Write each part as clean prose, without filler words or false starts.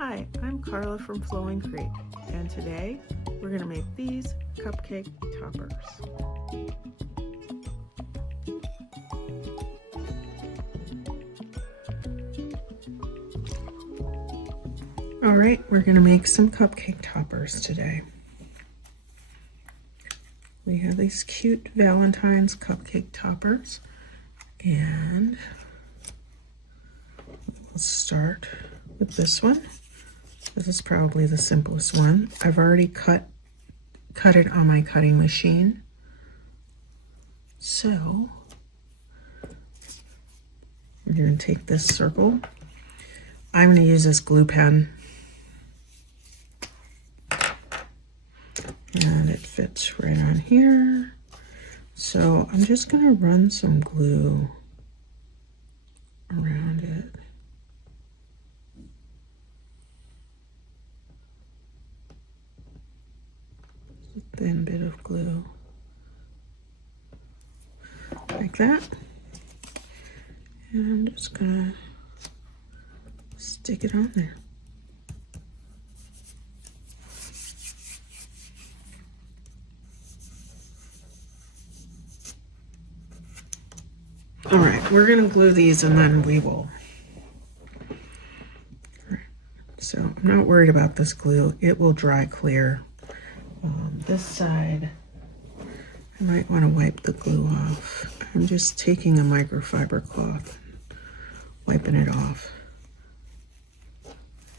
Hi, I'm Carla from Flowingcreek, and today we're going to make these cupcake toppers. All right, we're going to make some cupcake toppers today. We have these cute Valentine's cupcake toppers, and we'll start with this one. This is probably the simplest one. I've already cut it on my cutting machine. So we're going to take this circle. I'm going to use this glue pen, and it fits right on here. So I'm just going to run some glue around it. A thin bit of glue like that, and I'm just gonna stick it on there. All right, we're gonna glue these and then we will. Right. So I'm not worried about this glue. It will dry clear. This side, I might want to wipe the glue off. I'm just taking a microfiber cloth, wiping it off.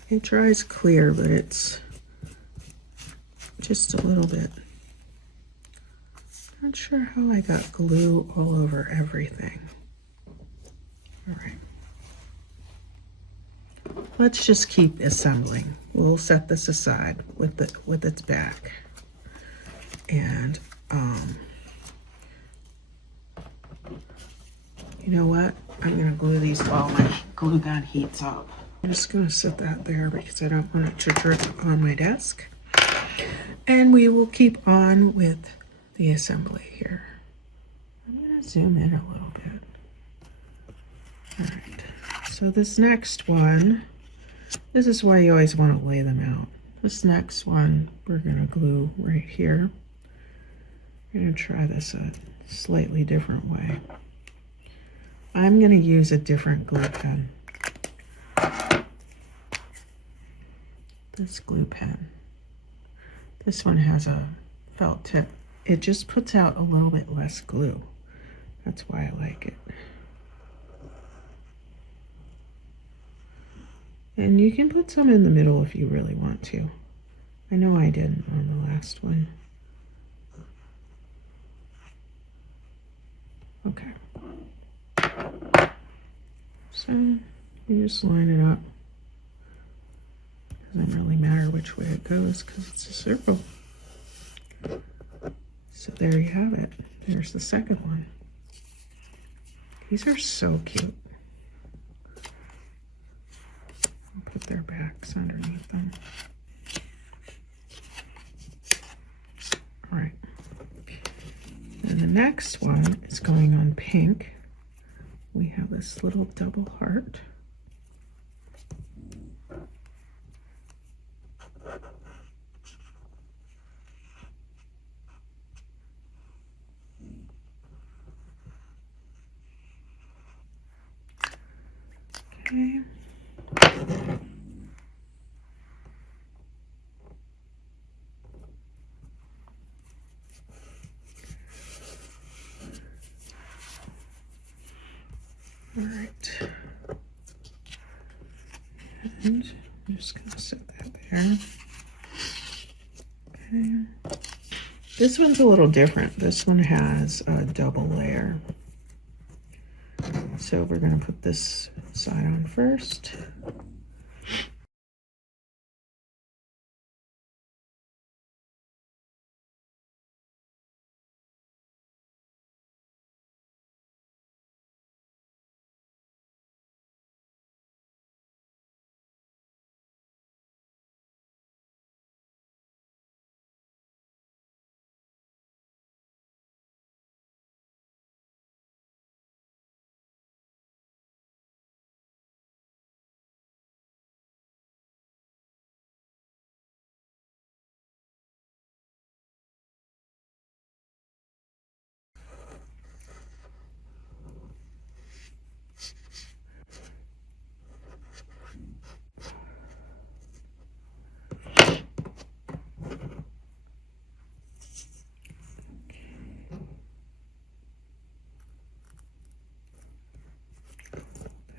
It dries clear, but it's just a little bit. Not sure how I got glue all over everything. All right. Let's just keep assembling. We'll set this aside with its back. And you know what? I'm gonna glue these while my glue gun heats up. I'm just gonna set that there because I don't want it to drip on my desk. And we will keep on with the assembly here. I'm gonna zoom in a little bit. All right, so this next one, this is why you always want to lay them out. This next one, we're gonna glue right here. We're gonna try this a slightly different way. I'm gonna use a different glue pen. This glue pen. This one has a felt tip. It just puts out a little bit less glue. That's why I like it. And you can put some in the middle if you really want to. I know I didn't on the last one. Okay. So you just line it up. Doesn't really matter which way it goes because it's a circle. So there you have it. There's the second one. These are so cute. I'll put their backs underneath them. All right. And the next one is going on pink. We have this little double heart. Okay. All right. And I'm just going to set that there. Okay. This one's a little different. This one has a double layer. So we're going to put this side on first.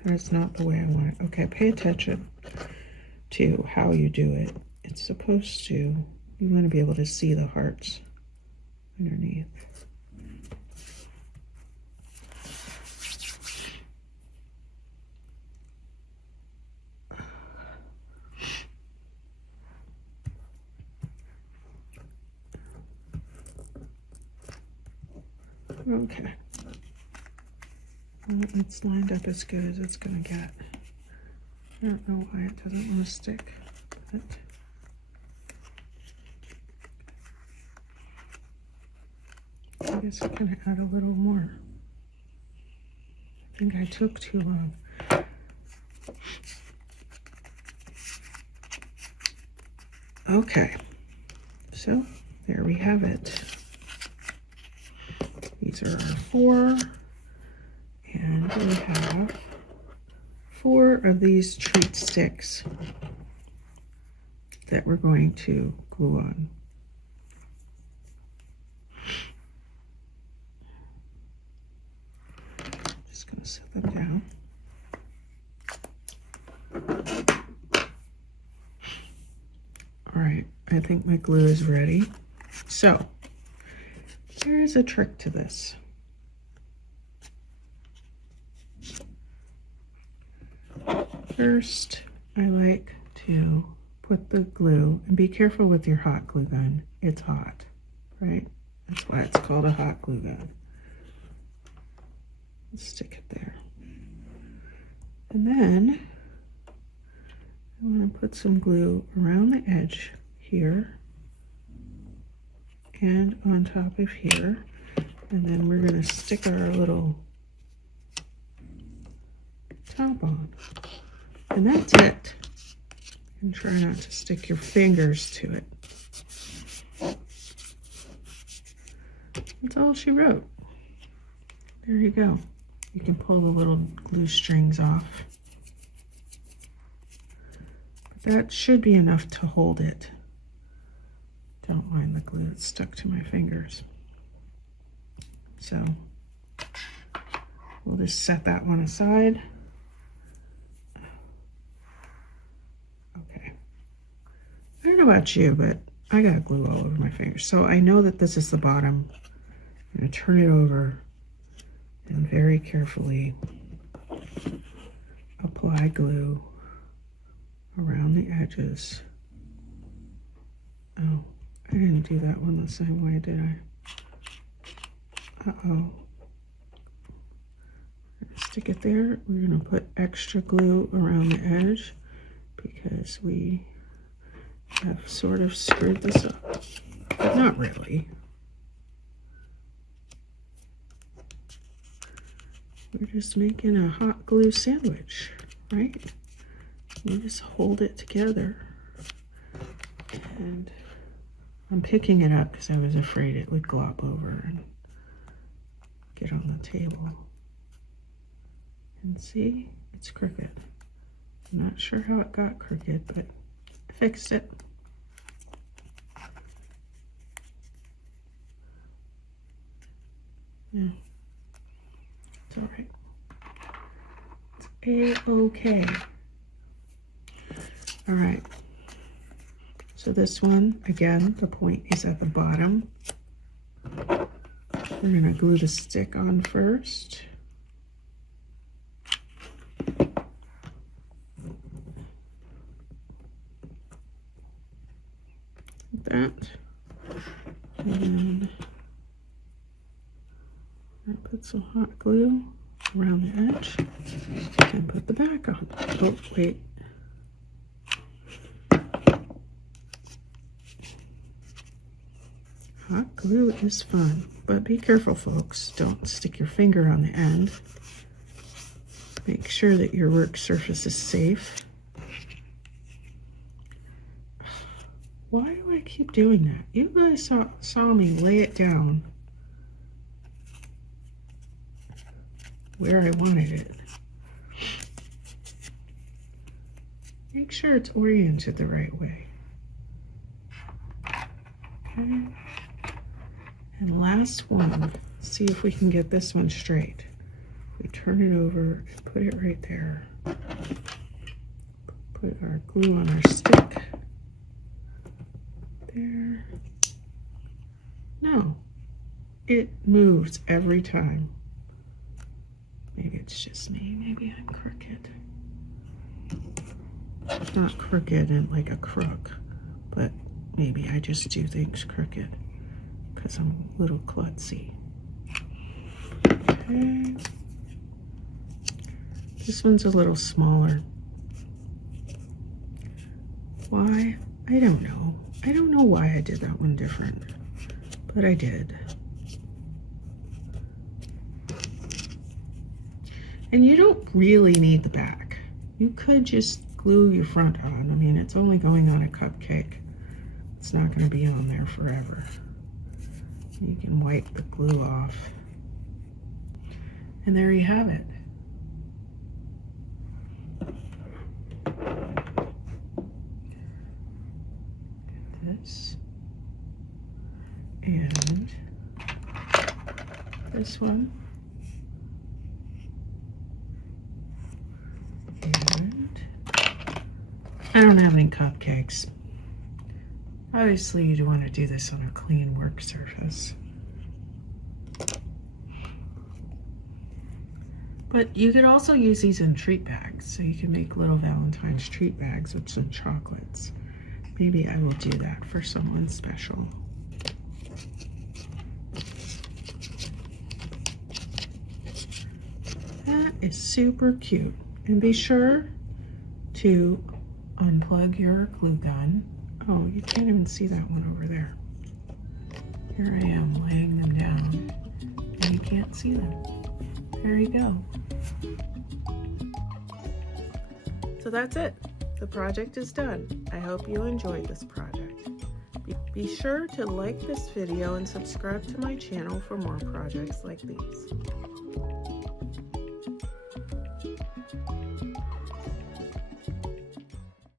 That's not the way I want it. Okay, pay attention to how you do it. It's supposed to, you want to be able to see the hearts underneath. Okay. Well, it's lined up as good as it's going to get. I don't know why it doesn't want to stick. But I guess I can add a little more. I think I took too long. Okay, so there we have it. These are our 4, and we have 4 of these treat sticks that we're going to glue on. Just going to set them down. All right, I think my glue is ready. So here's a trick to this. First, I like to put the glue, and be careful with your hot glue gun. It's hot, right? That's why it's called a hot glue gun. Let's stick it there. And then I want to put some glue around the edge here and on top of here. And then we're going to stick our little top on. And that's it. And try not to stick your fingers to it. That's all she wrote. There you go. You can pull the little glue strings off. But that should be enough to hold it. Don't mind the glue that's stuck to my fingers. So we'll just set that one aside. Okay. I don't know about you, but I got glue all over my fingers. So I know that this is the bottom. I'm going to turn it over and very carefully apply glue around the edges. Oh, I didn't do that one the same way, did I? Uh-oh. Stick it there. We're going to put extra glue around the edge because we have sort of screwed this up, but not really. We're just making a hot glue sandwich, right? You just hold it together. And I'm picking it up because I was afraid it would glop over and get on the table. And see, it's crooked. I'm not sure how it got crooked, but I fixed it. Yeah. It's all right. It's A-okay. All right. So this one, again, the point is at the bottom. We're going to glue the stick on first. Like that. And then I put some hot glue around the edge and put the back on. Oh, wait. Hot glue is fun, but be careful, folks. Don't stick your finger on the end. Make sure that your work surface is safe. Why do I keep doing that? You guys saw me lay it down where I wanted it. Make sure it's oriented the right way. Okay. And last one, see if we can get this one straight. We turn it over and put it right there. Put our glue on our stick. There. No, it moves every time. Maybe it's just me. Maybe I'm crooked. Not crooked and like a crook, but maybe I just do things crooked because I'm a little klutzy. Okay. This one's a little smaller. Why? I don't know. I don't know why I did that one different, but I did. And you don't really need the back. You could just glue your front on. I mean, it's only going on a cupcake. It's not going to be on there forever. You can wipe the glue off. And there you have it. This. And this one. And I don't have any cupcakes. Obviously, you'd want to do this on a clean work surface. But you could also use these in treat bags. So you can make little Valentine's treat bags with some chocolates. Maybe I will do that for someone special. That is super cute. And be sure to unplug your glue gun. Oh, you can't even see that one over there. Here I am laying them down and you can't see them. There you go. So that's it. The project is done. I hope you enjoyed this project. Be sure to like this video and subscribe to my channel for more projects like these.